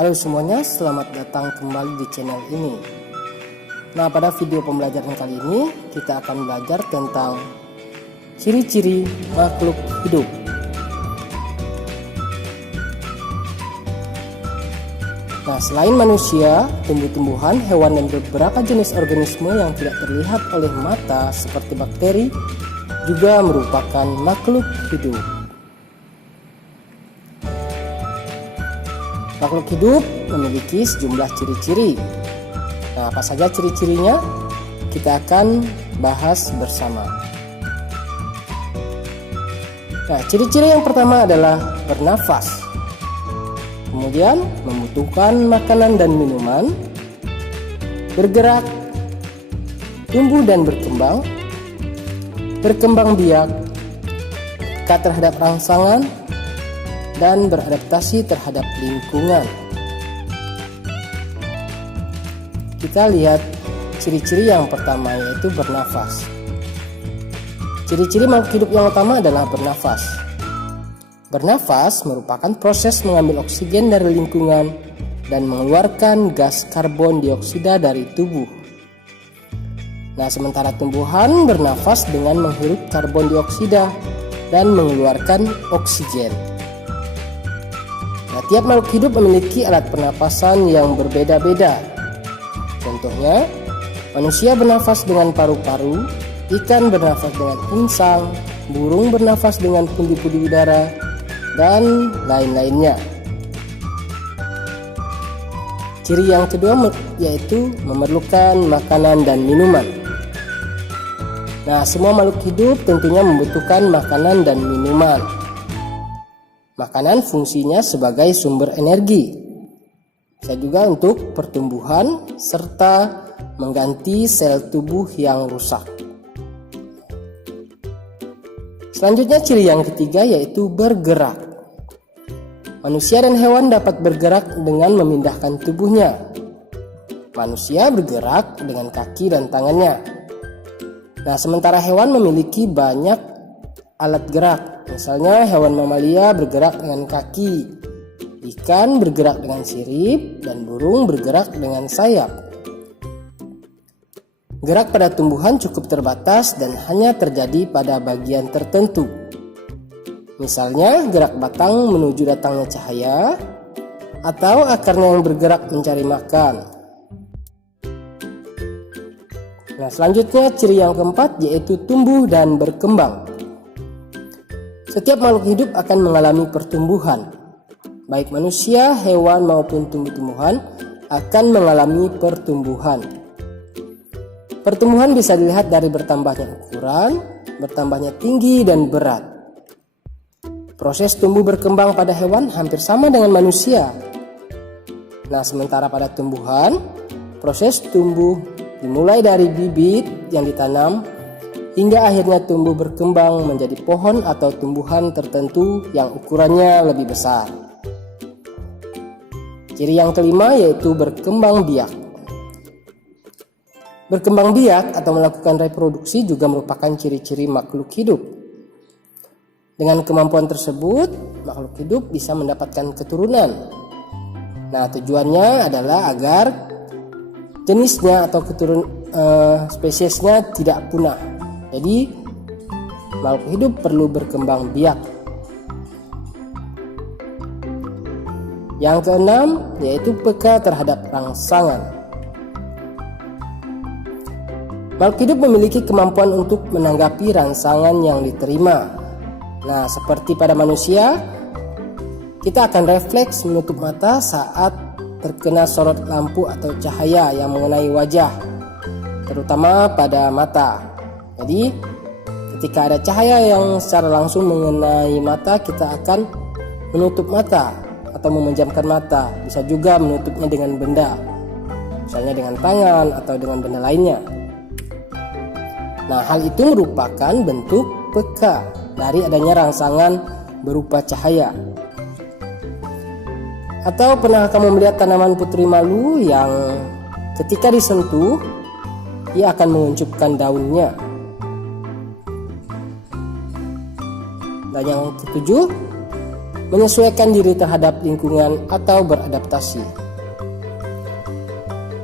Halo semuanya, selamat datang kembali di channel ini. Nah, pada video pembelajaran kali ini kita akan belajar tentang ciri-ciri makhluk hidup. Nah, selain manusia, tumbuh-tumbuhan, hewan, dan beberapa jenis organisme yang tidak terlihat oleh mata seperti bakteri juga merupakan makhluk hidup. Makhluk hidup memiliki sejumlah ciri-ciri. Nah, apa saja ciri-cirinya? Kita akan bahas bersama. Nah, ciri-ciri yang pertama adalah bernafas. Kemudian membutuhkan makanan dan minuman, bergerak, tumbuh dan berkembang biak, peka terhadap rangsangan, dan beradaptasi terhadap lingkungan. Kita lihat ciri-ciri yang pertama, yaitu bernafas. Ciri-ciri makhluk hidup yang utama adalah bernafas. Bernafas merupakan proses mengambil oksigen dari lingkungan dan mengeluarkan gas karbon dioksida dari tubuh. Nah, sementara tumbuhan bernafas dengan menghirup karbon dioksida dan mengeluarkan oksigen. Nah, tiap makhluk hidup memiliki alat pernapasan yang berbeda-beda. Contohnya, manusia bernafas dengan paru-paru, ikan bernafas dengan insang, burung bernafas dengan pundi-pundi udara, dan lain-lainnya. Ciri yang kedua yaitu memerlukan makanan dan minuman. Nah, semua makhluk hidup tentunya membutuhkan makanan dan minuman. Makanan fungsinya sebagai sumber energi, bisa juga untuk pertumbuhan serta mengganti sel tubuh yang rusak. Selanjutnya ciri yang ketiga yaitu bergerak. Manusia dan hewan dapat bergerak dengan memindahkan tubuhnya. Manusia bergerak dengan kaki dan tangannya. Nah, sementara hewan memiliki banyak alat gerak. Misalnya hewan mamalia bergerak dengan kaki, ikan bergerak dengan sirip, dan burung bergerak dengan sayap. Gerak pada tumbuhan cukup terbatas dan hanya terjadi pada bagian tertentu. Misalnya gerak batang menuju datangnya cahaya, atau akarnya yang bergerak mencari makan. Nah, selanjutnya ciri yang keempat yaitu tumbuh dan berkembang. Setiap makhluk hidup akan mengalami pertumbuhan. Baik manusia, hewan maupun tumbuh-tumbuhan akan mengalami pertumbuhan. Pertumbuhan bisa dilihat dari bertambahnya ukuran, bertambahnya tinggi dan berat. Proses tumbuh berkembang pada hewan hampir sama dengan manusia. Nah, sementara pada tumbuhan, proses tumbuh dimulai dari bibit yang ditanam hingga akhirnya tumbuh berkembang menjadi pohon atau tumbuhan tertentu yang ukurannya lebih besar. Ciri yang kelima yaitu berkembang biak. Berkembang biak atau melakukan reproduksi juga merupakan ciri-ciri makhluk hidup. Dengan kemampuan tersebut, makhluk hidup bisa mendapatkan keturunan. Nah, tujuannya adalah agar jenisnya atau spesiesnya tidak punah. Jadi, makhluk hidup perlu berkembang biak. Yang keenam yaitu peka terhadap rangsangan. Makhluk hidup memiliki kemampuan untuk menanggapi rangsangan yang diterima. Nah, seperti pada manusia, kita akan refleks menutup mata saat terkena sorot lampu atau cahaya yang mengenai wajah, terutama pada mata. Jadi, ketika ada cahaya yang secara langsung mengenai mata, kita akan menutup mata atau memejamkan mata. Bisa juga menutupnya dengan benda, misalnya dengan tangan atau dengan benda lainnya. Nah, hal itu merupakan bentuk peka dari adanya rangsangan berupa cahaya. Atau pernah kamu melihat tanaman putri malu yang ketika disentuh, ia akan menguncupkan daunnya. Dan yang ketujuh menyesuaikan diri terhadap lingkungan atau beradaptasi.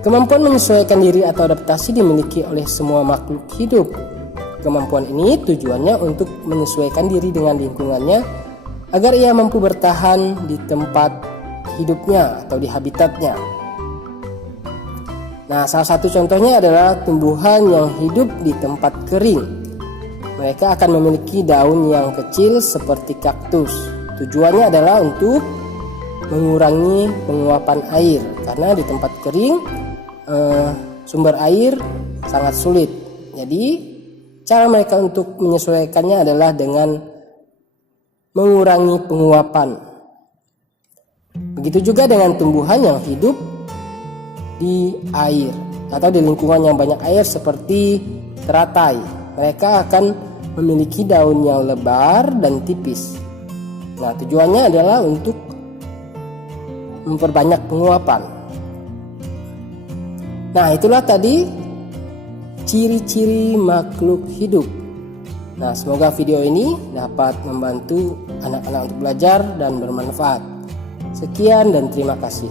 Kemampuan menyesuaikan diri atau adaptasi dimiliki oleh semua makhluk hidup. Kemampuan ini tujuannya untuk menyesuaikan diri dengan lingkungannya agar ia mampu bertahan di tempat hidupnya atau di habitatnya. Nah, salah satu contohnya adalah tumbuhan yang hidup di tempat kering. Mereka akan memiliki daun yang kecil seperti kaktus. Tujuannya adalah untuk mengurangi penguapan air, karena di tempat kering sumber air sangat sulit. Jadi, cara mereka untuk menyesuaikannya adalah dengan mengurangi penguapan. Begitu juga dengan tumbuhan yang hidup di air atau di lingkungan yang banyak air seperti teratai. Mereka akan memiliki daun yang lebar dan tipis. Nah, tujuannya adalah untuk memperbanyak penguapan. Nah, itulah tadi ciri-ciri makhluk hidup. Nah, semoga video ini dapat membantu anak-anak untuk belajar dan bermanfaat. Sekian dan terima kasih.